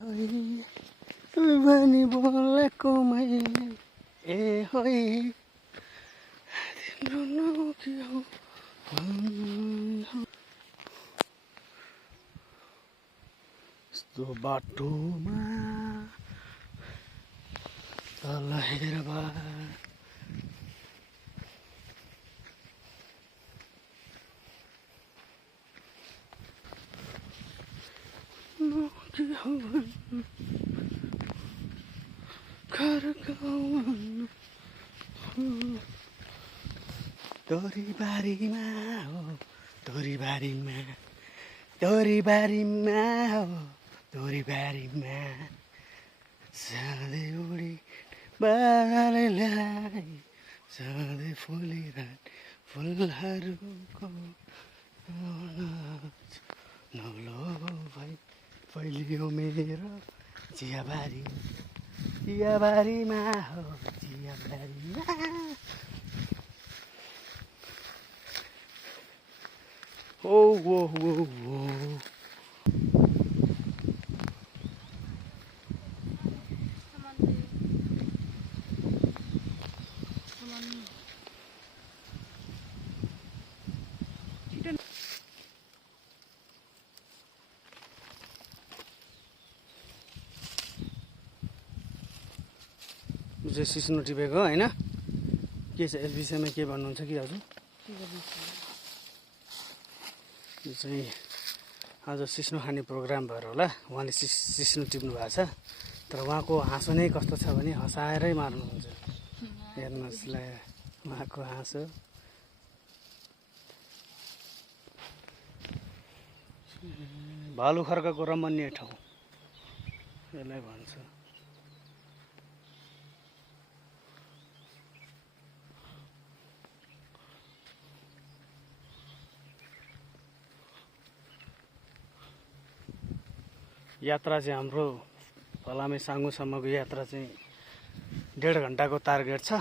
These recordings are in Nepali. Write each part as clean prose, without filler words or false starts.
भनी बोलेको मैले ए होइ तिम्रो नाउँ के हो यस्तो बाटोमा तल हेर बा तोरीबारीमा हो तोरीबारीमा तोरीबारीमा हो तोरीबारीमा सधैँ उडी बालीलाई सधैँ फुलिरहन् फुलहरूको नौलो भई फैलियो मेरो चियाबारी चियाबारीमा हो चियाबारीमा ओ वो चाहिँ सिस्नो टिपेको होइन के छ यस विषयमा के भन्नुहुन्छ कि हजुर यो चाहिँ आज सिस्नो खाने प्रोग्राम भएर होला उहाँले सिस्नो टिप्नु भएको छ तर उहाँको हाँसो नै कस्तो छ भने हँसाएरै मार्नुहुन्छ हेर्नुहोस् ल उहाँको हाँसो भालुखर्कको रमणीय ठाउँ यसलाई भन्छ यात्रा चाहिँ हाम्रो फलामे साङ्गुसम्मको यात्रा चाहिँ 1.5 घन्टाको टार्गेट छ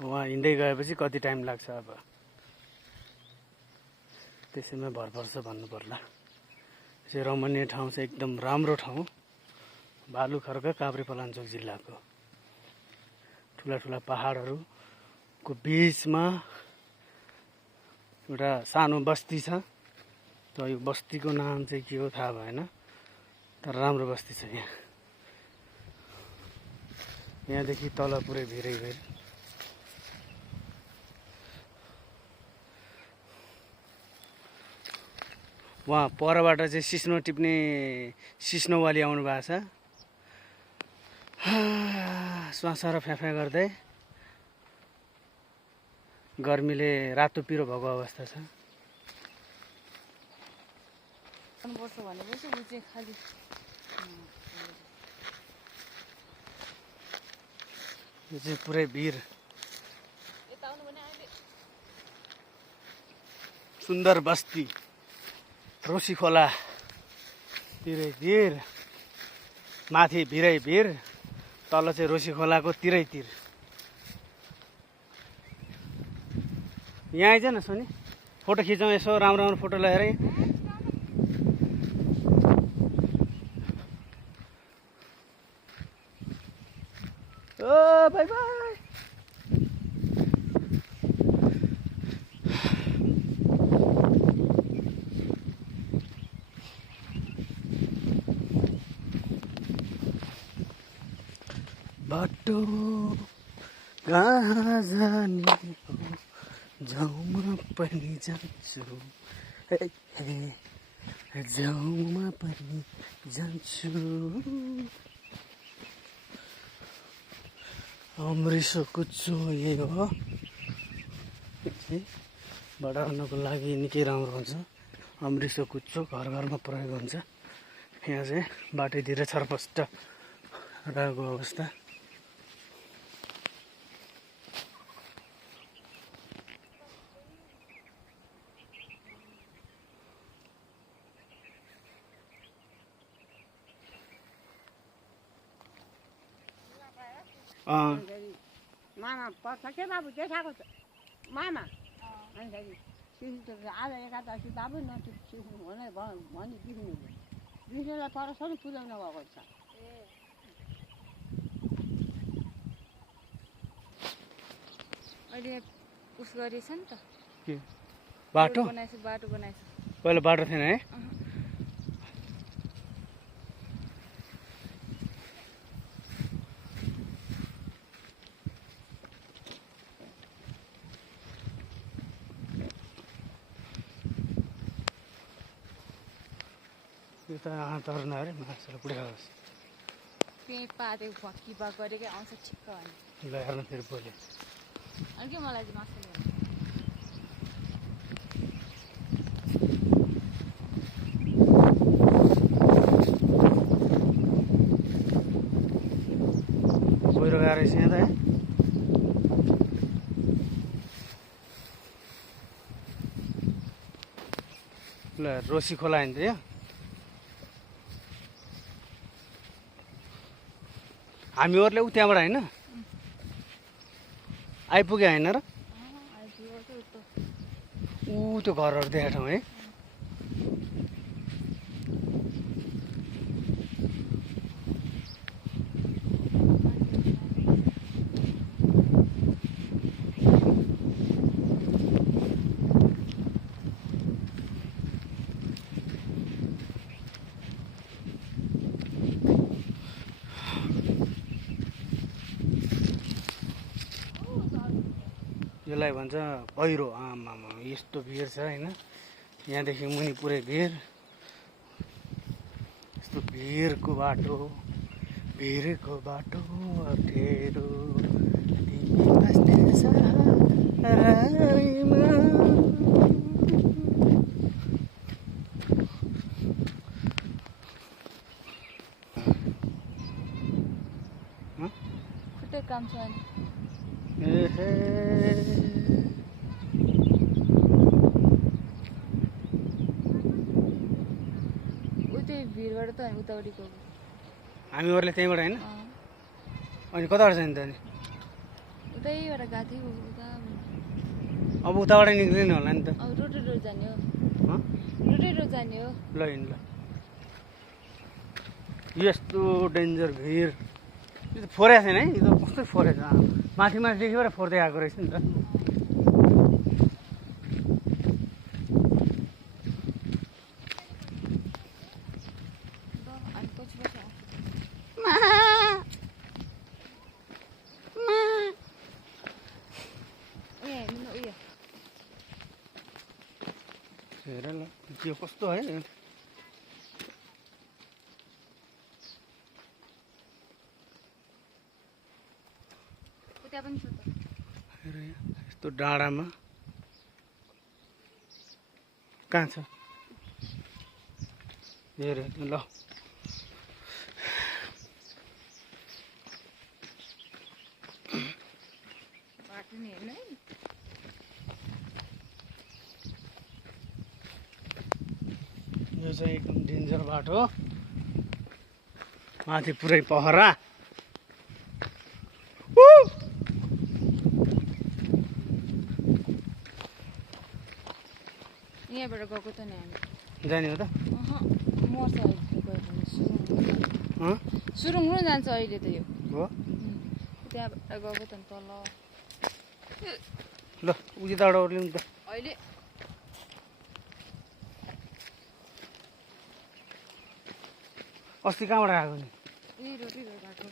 वहाँ हिँड्दै गएपछि कति टाइम लाग्छ अब त्यसैमा भर पर्छ भन्नु पर्ला चाहिँ रमणीय ठाउँ चाहिँ एकदम राम्रो ठाउँ भालुखर्क काभ्रेपलाञ्चोक जिल्लाको ठुला ठुला पहाडहरूको बिचमा एउटा सानो बस्ती छ त यो बस्तीको नाम चाहिँ के हो थाहा भएन तर राम्रो बस्ती छ यहाँ यहाँदेखि तल पुरै भिरै भिर वहाँ परबाट चाहिँ सिस्नो टिप्ने सिस्नोवाली आउनु भएको छ श्वास र फ्याफा गर्दै गर्मीले रातो पिरो भएको अवस्था छ यो चाहिँ पुरै भिर सुन्दर बस्ती रोसी खोला तिरै तिर माथि भिरै भिर तल चाहिँ रोसी खोलाको तिरै तिर यहाँ आइज न सोनी फोटो खिचौँ यसो राम्रो राम्रो फोटो लगाएर ओ बाई बाई बाटो कहाँ जाने हो जाउँ पनि जान्छु जाउँ पनि जान्छु अमृतसर कुच्चो यही हो बढाउनको लागि निकै राम्रो हुन्छ अमृतसर कुच्चो घर घरमा प्रयोग हुन्छ यहाँ चाहिँ बाटैतिर छरपस्ट रहेको अवस्था मामा पर्छ के बाबु देखाएको छ मामा अनि आज 11 बाबु नटिप्छु भने भनिदिनु विष्णुलाई परसम्म पुर्याउनु भएको छ अहिले उस गरेछ नि त के बाटो बनाएछ बाटो बनाएछ पहिला बाटो थिएन है यो त तर्न अरे मान्छेलाई पुऱ्याओस् त्यही पातेको भक्की बाग गरेकै आउँछ ठिक्क अनि ल हेर्न फेरि बोल्यो अनि के मलाई चाहिँ मासु ल्याउनु पहिरो गएर रहेछ यहाँ त है ल रोसी खोला होइन त यो हामीहरूले उ त्यहाँबाट होइन आइपुग्यो होइन र ऊ त्यो घरहरू देखाएको ठाउँ है यसलाई भन्छ पहिरो आमा यस्तो भिड छ होइन यहाँदेखि मुनि पुरै भिड यस्तो भिरको बाटो अप्ठ्यारो तिमी बस्ने सहारामा। खुट्टै काम छ अनि उतै भिरबाट त अनि उतापट्टि गएको हामीहरूले त्यहीँबाट होइन अनि कताबाट जाने त अनि उतैबाट गएको थियो उता अब उताबाट निक्लिने होला नि त अब रोड जाने हो हँ? रोड जाने हो ल हिँड ल यस्तो डेन्जर भिड यो त फोरेको छैन है यो त कस्तो फोरेछ माथि माथिदेखिबाट फोर्दै आएको रहेछ नि त अनि पछि पछि उयो उयो हेर ल त्यो कस्तो है उता पनि छ त हेर यहाँ यस्तो डाँडामा कहाँ छ हेर ल बाटो नि हेर्नु है यो चाहिँ एकदम डेन्जर बाटो हो माथि पुरै पहरा यहाँबाट गएको त नि हामी जाने हो त मर्छ अहिले गयो भने सुरुङ हुनु जान्छ अहिले त यो हो त्यहाँबाट गएको त नि तल ल उजिताबाट ओर्लिनु त अहिले अस्ति कहाँबाट आएको नि यही रोटी बाटो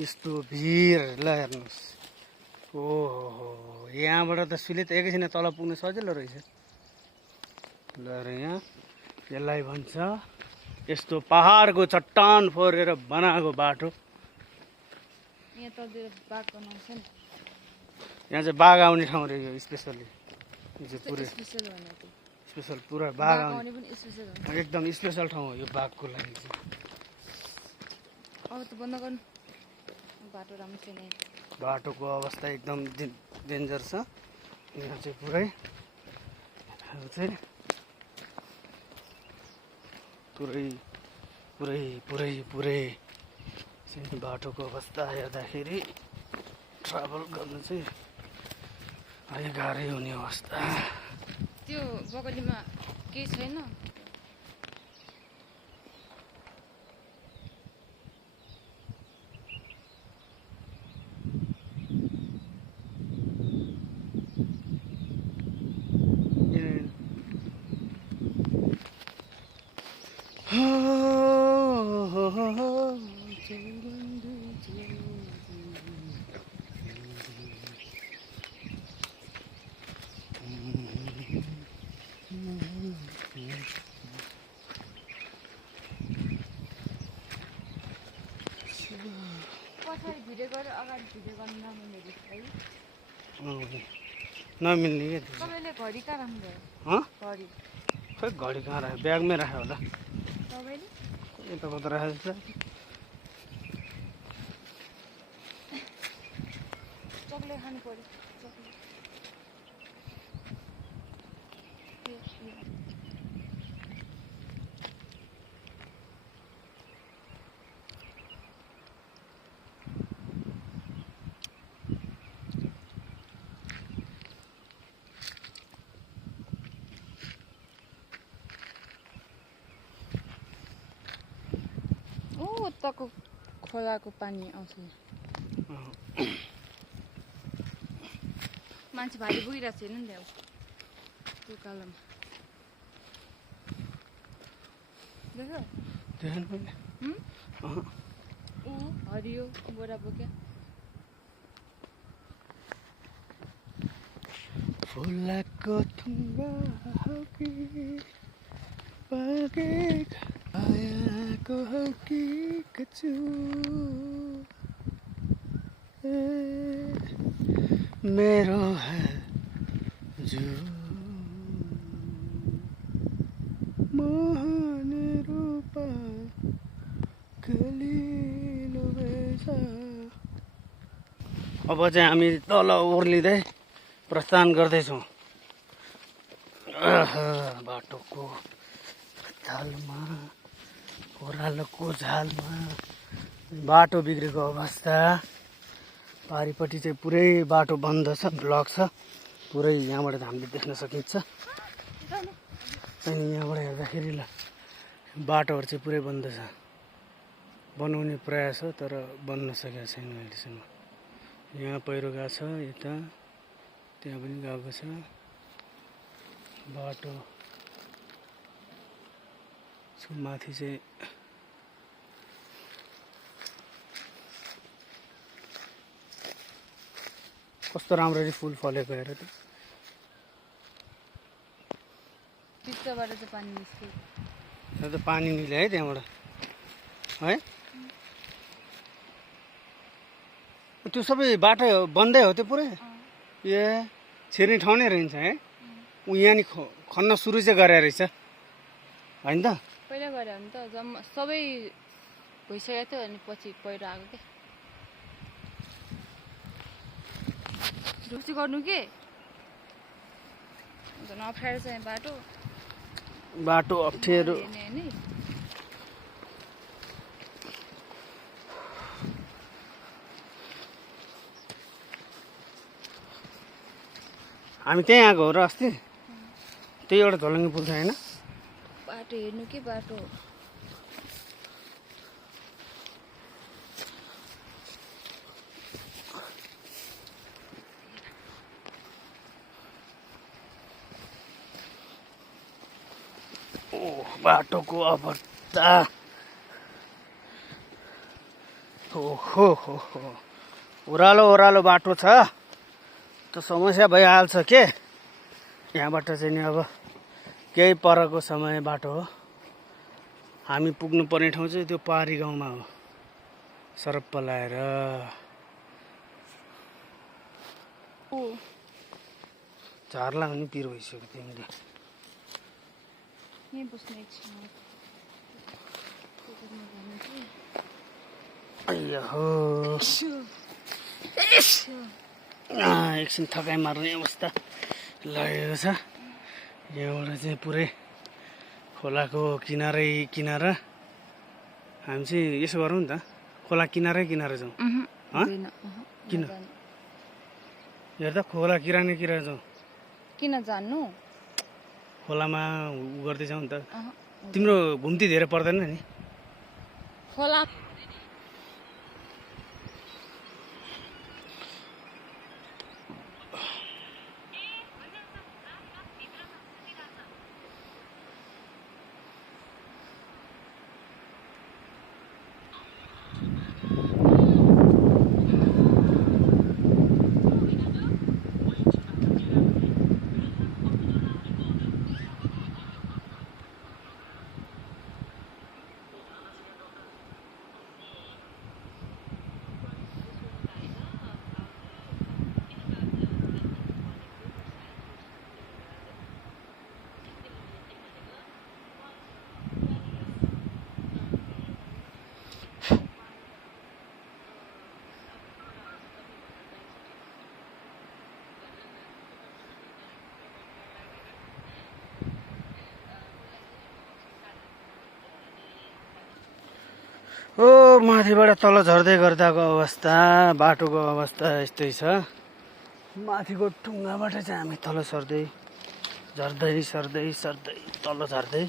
यस्तो भिड ल हेर्नुहोस् ओहो यहाँबाट त सुले त एकैछिन तल पुग्नु सजिलो रहेछ ल र यहाँ यसलाई भन्छ यस्तो पहाडको चट्टान फोरेर बनाएको बाटो यहाँ तलतिर बाघ बनाउँछ नि यहाँ चाहिँ बाघ आउने ठाउँ रह्यो स्पेसल्ली यो चाहिँ पुरै स्पेसल भनेको स्पेसल पुरा बाघ आउने आउने पनि स्पेसल हुन्छ एकदम स्पेसल ठाउँ हो यो बाघको लागि चाहिँ अब त बन्द गर्नु बाटो राम्रो छैन यहाँ। बाटोको अवस्था एकदम डेन्जर छ यहाँ चाहिँ पुरै चाहिँ पुरै पुरै पुरै पुरै चाहिँ बाटोको अवस्था हेर्दाखेरि ट्राभल गर्नु चाहिँ अलिक गाह्रै हुने अवस्था त्यो बगलीमा केही छैन पछाडि भिडियो गरेर अगाडि भिडियो गर्नु नमिल्ने रहेछ है नमिल्ने क्या त्यो तपाईँले घडी कहाँ राख्नुभयो हँ घडी खै घडी कहाँ राख्यो ब्यागमै राख्यो होला तपाईँले यता कता राखेको छ चक्लेट खानु पर्यो चक्लेट उताको खोलाको पानी आउँछ मान्छे भारी बोकिरहेको छ हेर्नु नि त्यहाँ त्यो कालोमा देख्यो देखेन मैले ऊ हरियो बोरा बोक्या फुलको थुङ्गा हो कि पाकेको आयाको हो कि कचु मेरो जो मोहन रूपा कलिलो बेसा अब चाहिँ हामी तल ओर्लिँदै प्रस्थान गर्दैछौँ बाटोको झालमा ओह्रालोको झालमा बाटो बिग्रेको अवस्था पारिपट्टि चाहिँ पुरै बाटो बन्द छ ब्लक छ पुरै यहाँबाट हामीले देख्न सकिन्छ अनि यहाँबाट हेर्दाखेरि बाटोहरू चाहिँ पुरै बन्द छ बनाउने प्रयास हो तर बन्न सकेको छैन अहिलेसम्म यहाँ पहिरो गएको छ यता त्यहाँ पनि गएको छ बाटो माथि चाहिँ कस्तो राम्ररी फुल फलेको हेर त भित्रबाट चाहिँ पानी निस्क्यो त्यो त पानी निस्क्यो है त्यहाँबाट है त्यो सबै बाटो बन्दै हो त्यो पुरै ए छिर्ने ठाउँ नै रहन्छ है ऊ यहाँ नि खन्न सुरु चाहिँ गरे रहेछ होइन त पहिला गरे भने त जम्मा सबै भइसकेको थियो अनि पछि पहिरो आएको क्या ढुक्सी गर्नु के झन् अप्ठ्यारो छ यहाँ बाटो अप्ठ्यारो हेर्ने होइन हामी त्यहीँ आएको हो र अस्ति त्यही एउटा झोलङ्गी पुल्छ होइन बाटो हेर्नु के बाटो ओ बाटोको अवस्था हो ओह्रालो ओह्रालो बाटो छ त समस्या भइहाल्छ के यहाँबाट चाहिँ नि अब केही परको समय बाटो हो हामी पुग्नु पर्ने ठाउँ चाहिँ त्यो पारी गाउँमा हो सरप्प लाएर झार्ला पनि पिरो भइसक्यो त्यहाँनिर यहीँ बस्ने एकछिन हो एकछिन थकाइ मार्ने अवस्था लागेको छ यहाँबाट चाहिँ पुरै खोलाको किनारै किनारा हामी चाहिँ यसो गरौँ नि त खोला किनारै किनारा जाउँ किन हेर्दा खोला किनारै किनारा जाउँ किन जान्नु खोलामा उ गर्दै जाउँ नि त। अहँ, तिम्रो घुम्ती धेरै पर्दैन नि? खोला ओ माथिबाट तल झर्दै गर्दाको अवस्था, बाटोको अवस्था यस्तै छ। माथिको ढुङ्गाबाट चाहिँ हामी तल सर्दै झर्दै सर्दै सर्दै तल झर्दै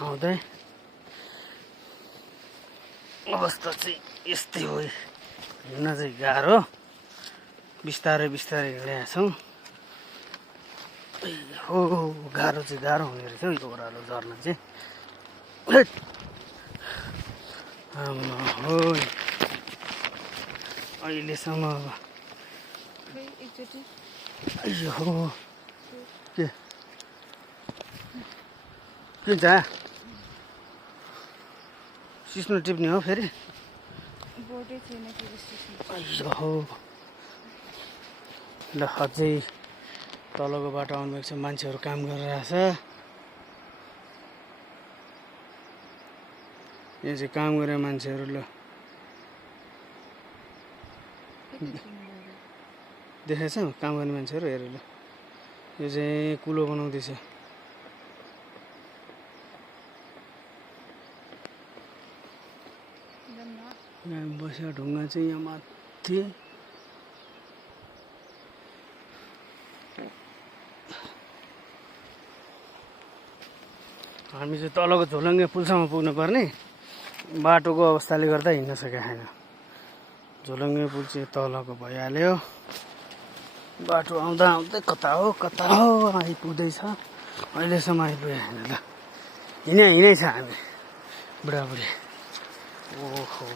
आउँदै अवस्था चाहिँ यस्तै हो। हिँड्न चाहिँ गाह्रो, बिस्तारै बिस्तारै हिँडेका छौँ। हो गाह्रो चाहिँ गाह्रो हुने रहेछ हौ यो ओह्रालो झर्न चाहिँ। हेट! आम्मा हो, अहिलेसम्म अब खै एकचोटि अयो के के जा सिस्नो टिप्ने हो फेरि? बोर्डै छैन फेरि स्टेसन। अयो हो, ल अझै तलको बाटो आउनुभएको छ, मान्छेहरू काम गरिरहेछ। यहाँ चाहिँ काम गरे मान्छेहरू। ल देखेछ काम गर्ने मान्छेहरू, हेर ल। यो चाहिँ कुलो बनाउँदैछ। यहाँ बस्यो ढुङ्गा चाहिँ यहाँ माथि। हामी चाहिँ तलको झोलङ्गे पुलसम्म पुग्नु पर्ने, बाटोको अवस्थाले गर्दा हिँड्न सकेको छैन। झोलङ्गे पुल चाहिँ तलको भइहाल्यो। बाटो आउँदा आउँदै कता हो आइपुग्दैछ। अहिलेसम्म आइपुगेको छैन। ल हिँडै छ हामी बुढाबुढी। ओहो,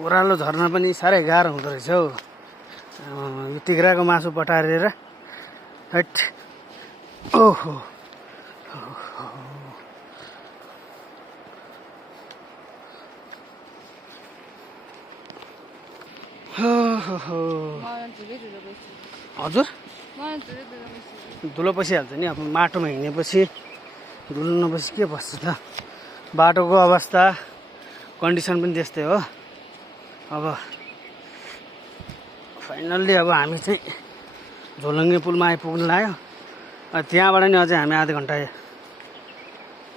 ओह्रालो झर्न पनि साह्रै गाह्रो हुँदो रहेछ हौ। यो तिघ्राको मासु पटारेर हट। ओहो हजुर, धुलो पसिहाल्छ नि। अब माटोमा हिँडेपछि धुलो नपसी के बस्छ त। बाटोको अवस्था कन्डिसन पनि त्यस्तै हो। अब फाइनल्ली अब हामी चाहिँ झोलङ्गे पुलमा आइपुग्नु लाग्यो। त्यहाँबाट नि अझै हामी आधा घन्टा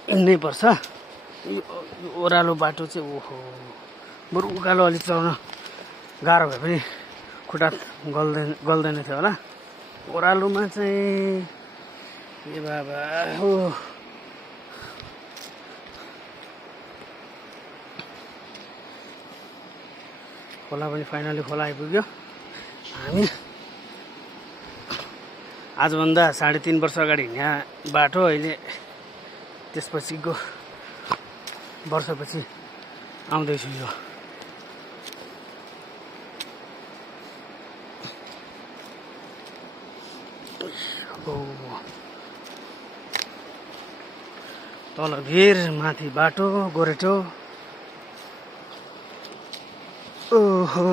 हिँड्नै पर्छ। यो ओह्रालो बाटो चाहिँ ओहो, बरु उकालो अलिक चढ्न गाह्रो भए पनि खुट्टा गल्दैन थियो होला। ओह्रालोमा चाहिँ ए बाबा हो। खोला पनि फाइनली खोला आइपुग्यो। हामी आजभन्दा 3.5 वर्ष अगाडि हिँड्ने बाटो अहिले त्यसपछिको वर्षपछि आउँदैछु। यो तल भिर माथि बाटो गोरेटो। ओहो,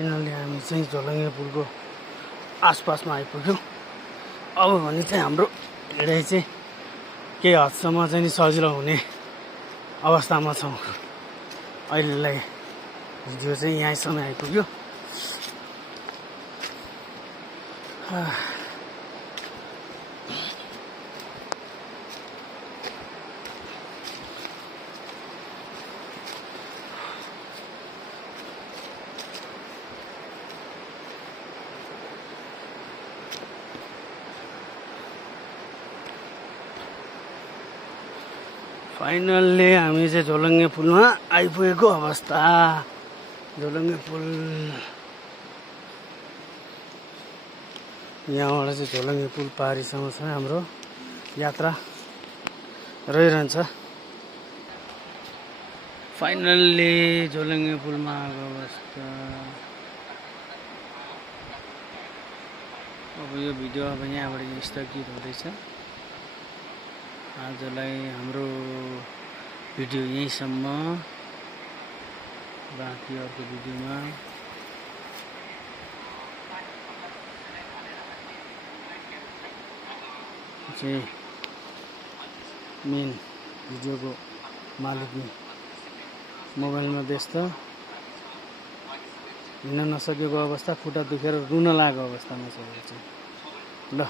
फाइनल्ली हामी चाहिँ झोलङ्गे पुलको आसपासमा आइपुग्यौँ। अब भने चाहिँ हाम्रो हिँडाइ चाहिँ केही हदसम्म चाहिँ नि सजिलो हुने अवस्थामा छौँ। अहिलेलाई भिडियो चाहिँ यहीँसम्म आइपुग्यो। फाइनल्ली हामी चाहिँ झोलङ्गे पुलमा आइपुगेको अवस्था। झोलङ्गे पुल यहाँबाट चाहिँ झोलङ्गे पुल पारीसम्म छ हाम्रो यात्रा रहिरहन्छ। फाइनल्ली झोलङ्गे पुलमा आएको अवस्था। अब यो भिडियो अब यहाँबाट स्थगित हुँदैछ। आजलाई हाम्रो भिडियो यहीँसम्म। बाँकी अर्को भिडियोमा चाहिँ मेन भिडियोको मालिक मोबाइलमा व्यस्त, हिँड्न नसकेको अवस्था, खुट्टा दुखेर रुन लागेको अवस्थामा छ। ल